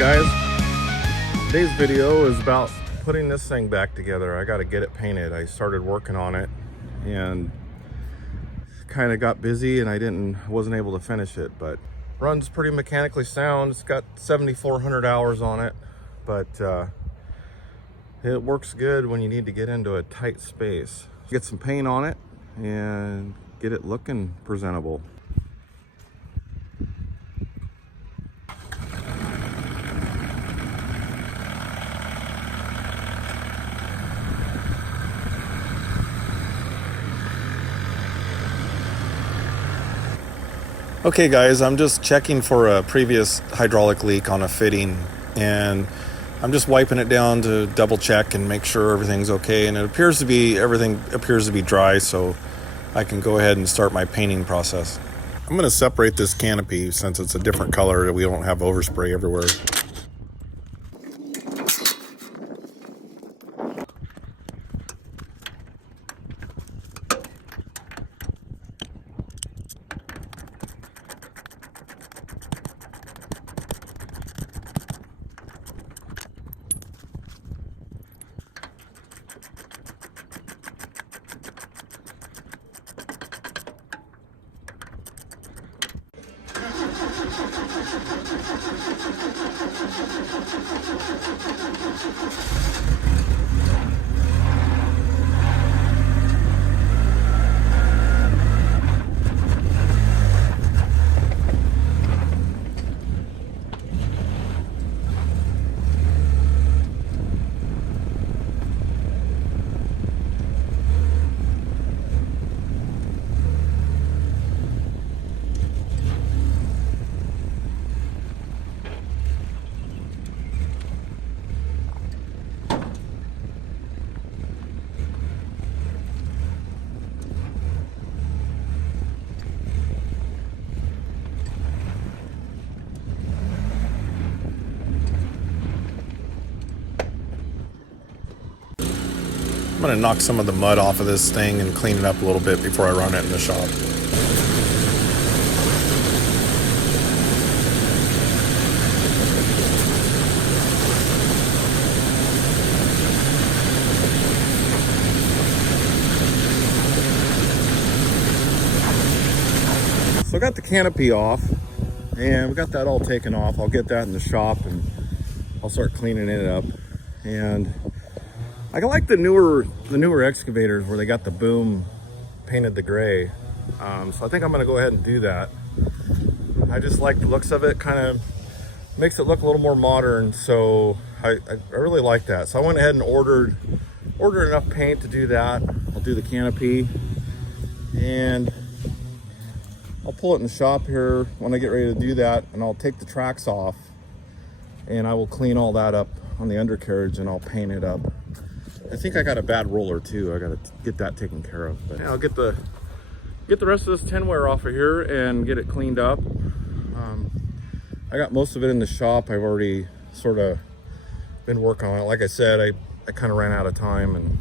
Guys, today's video is about putting this thing back together. I got to get it painted. I started working on it and kind of got busy and I wasn't able to finish it, but runs pretty mechanically sound. It's got 7,400 hours on it, but it works good when you need to get into a tight space. Get some paint on it and get it looking presentable. Okay guys, I'm just checking for a previous hydraulic leak on a fitting, and I'm just wiping it down to double check and make sure everything's okay, and everything appears to be dry, so I can go ahead and start my painting process. I'm going to separate this canopy since it's a different color. We don't have overspray everywhere. I'm going to knock some of the mud off of this thing and clean it up a little bit before I run it in the shop. So I got the canopy off and we got that all taken off. I'll get that in the shop and I'll start cleaning it up. And I like the newer excavators where they got the boom painted the gray. So I think I'm gonna go ahead and do that. I just like the looks of it, kind of makes it look a little more modern. So I really like that. So I went ahead and ordered enough paint to do that. I'll do the canopy and I'll pull it in the shop here when I get ready to do that, and I'll take the tracks off and I will clean all that up on the undercarriage and I'll paint it up. I think I got a bad roller too. I got to get that taken care of. But yeah, I'll get the rest of this tinware off of here and get it cleaned up. I got most of it in the shop. I've already sort of been working on it. Like I said, I kind of ran out of time, and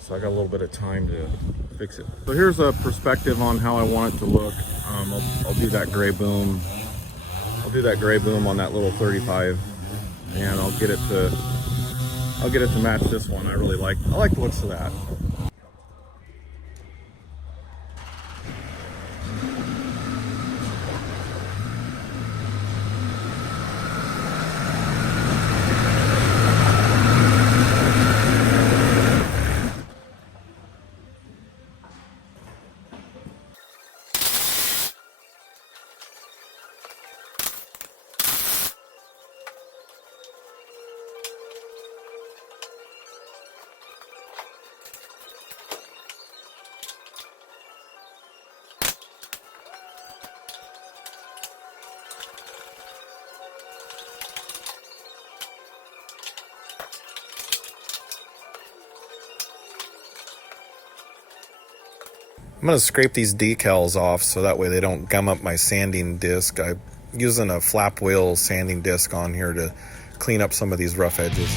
so I got a little bit of time to fix it. So here's a perspective on how I want it to look. I'll do that gray boom. I'll do that gray boom on that little 35, and I'll get it to match this one. I like the looks of that. I'm going to scrape these decals off so that way they don't gum up my sanding disc. I'm using a flap wheel sanding disc on here to clean up some of these rough edges.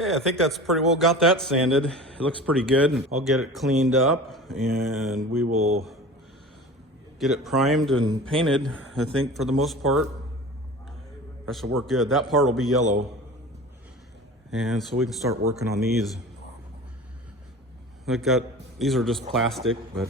Okay, I think that's pretty well got that sanded. It looks pretty good. I'll get it cleaned up and we will get it primed and painted. I think for the most part, that should work good. That part will be yellow. And so we can start working on these. These are just plastic, but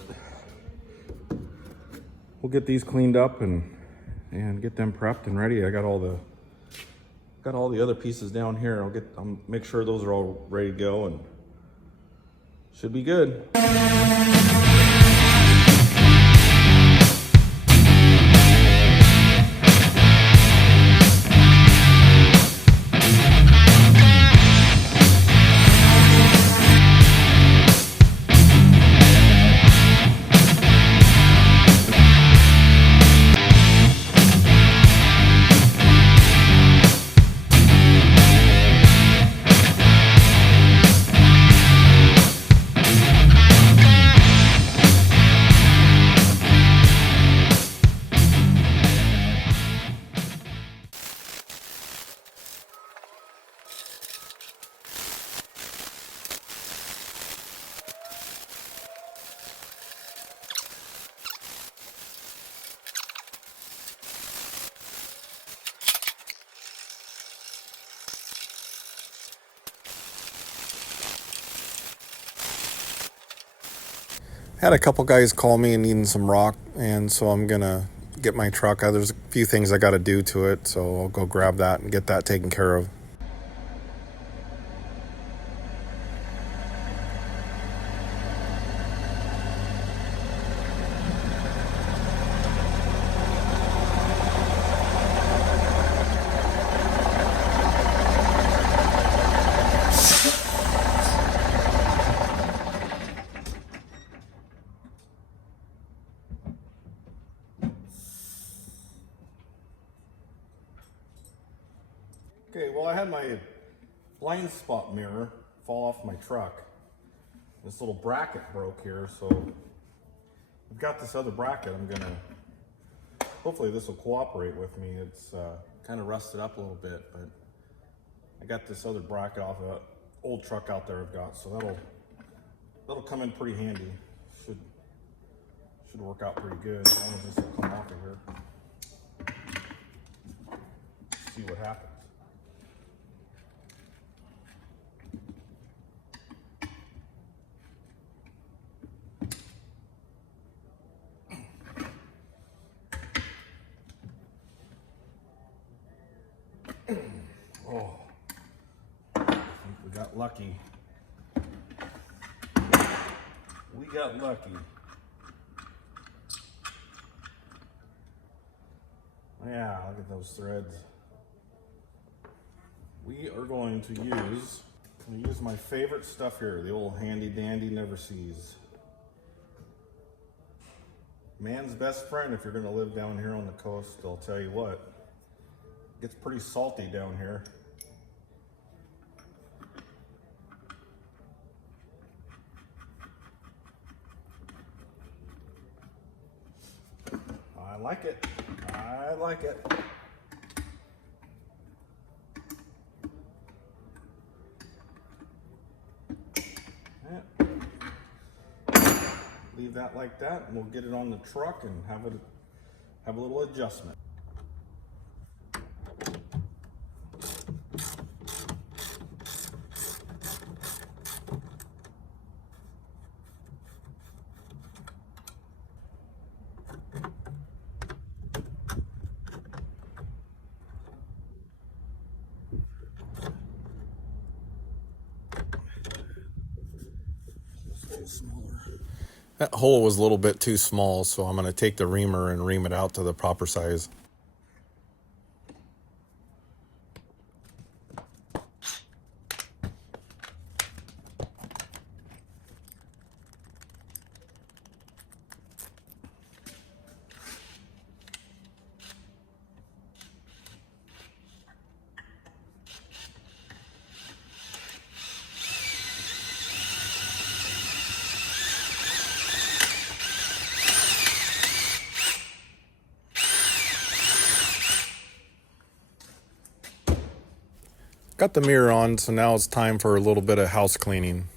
we'll get these cleaned up and get them prepped and ready. I got all the other pieces down here. I'll make sure those are all ready to go and should be good. Had a couple guys call me and needing some rock, and so I'm gonna get my truck. There's a few things I gotta do to it, so I'll go grab that and get that taken care of. Okay, well, I had my blind spot mirror fall off my truck. This little bracket broke here, so I've got this other bracket. Hopefully this will cooperate with me. It's kind of rusted up a little bit, but I got this other bracket off of an old truck out there I've got, so that'll come in pretty handy. Should work out pretty good as long as this will come off of here. See what happens. Oh, I think we got lucky. We got lucky. Yeah, look at those threads. We are going to use my favorite stuff here, the old handy dandy never sees. Man's best friend if you're going to live down here on the coast. I'll tell you what. It gets pretty salty down here. I like it. I like it. Yeah. Leave that like that and we'll get it on the truck and have a little adjustment. That hole was a little bit too small, so I'm going to take the reamer and ream it out to the proper size. Got the mirror on, so now it's time for a little bit of house cleaning.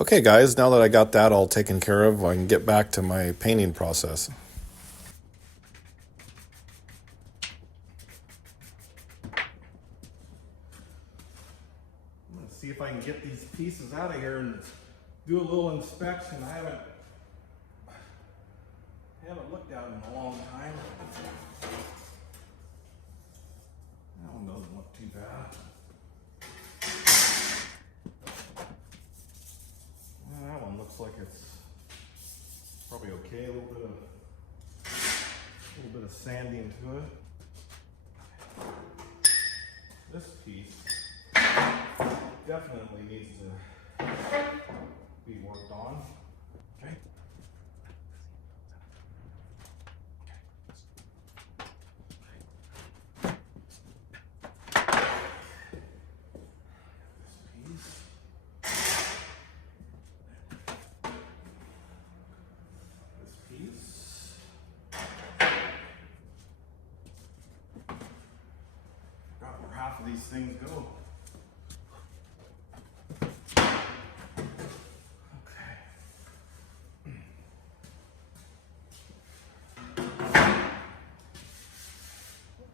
Okay guys, now that I got that all taken care of, I can get back to my painting process. I'm going to see if I can get these pieces out of here and do a little inspection. I haven't looked at them in a long time. That one doesn't look too bad. That one looks like it's probably okay. A little bit of sanding to it. This piece definitely needs to be worked on. Okay. Half of these things go. Okay.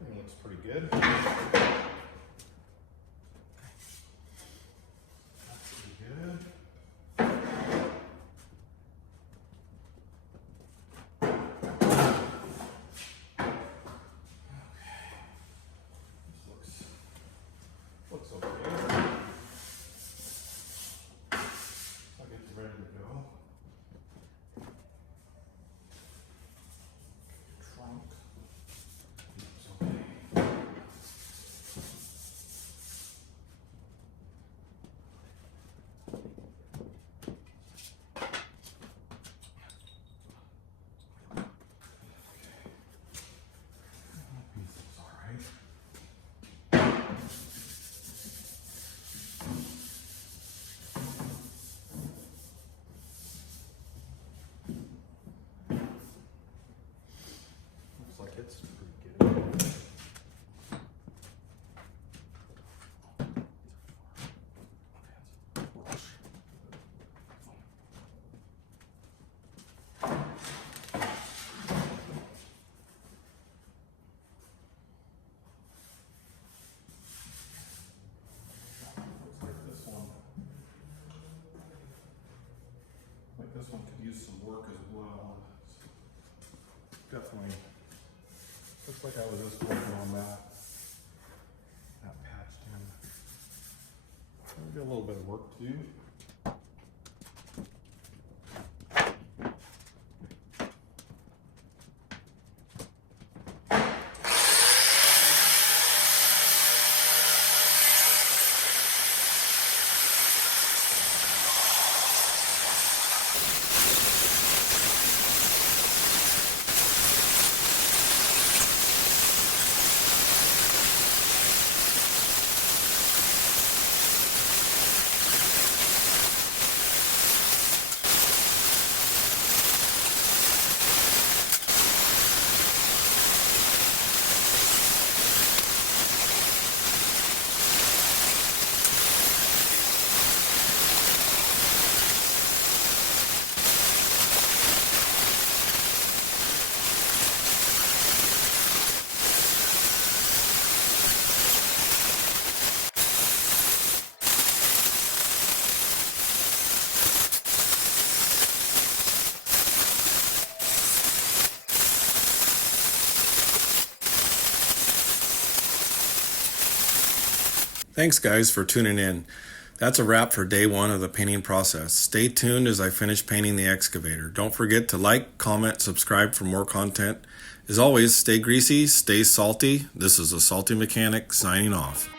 That looks pretty good. That's pretty good. Looks okay. I'll get ready to go. Trunk. Looks okay. That piece is all right. It's pretty good. This one could use some work as well. Definitely looks like I was just working on that patched in. Maybe a little bit of work to do. Thanks, guys, for tuning in. That's a wrap for day one of the painting process. Stay tuned as I finish painting the excavator. Don't forget to like, comment, subscribe for more content. As always, stay greasy, stay salty. This is a Salty Mechanic signing off.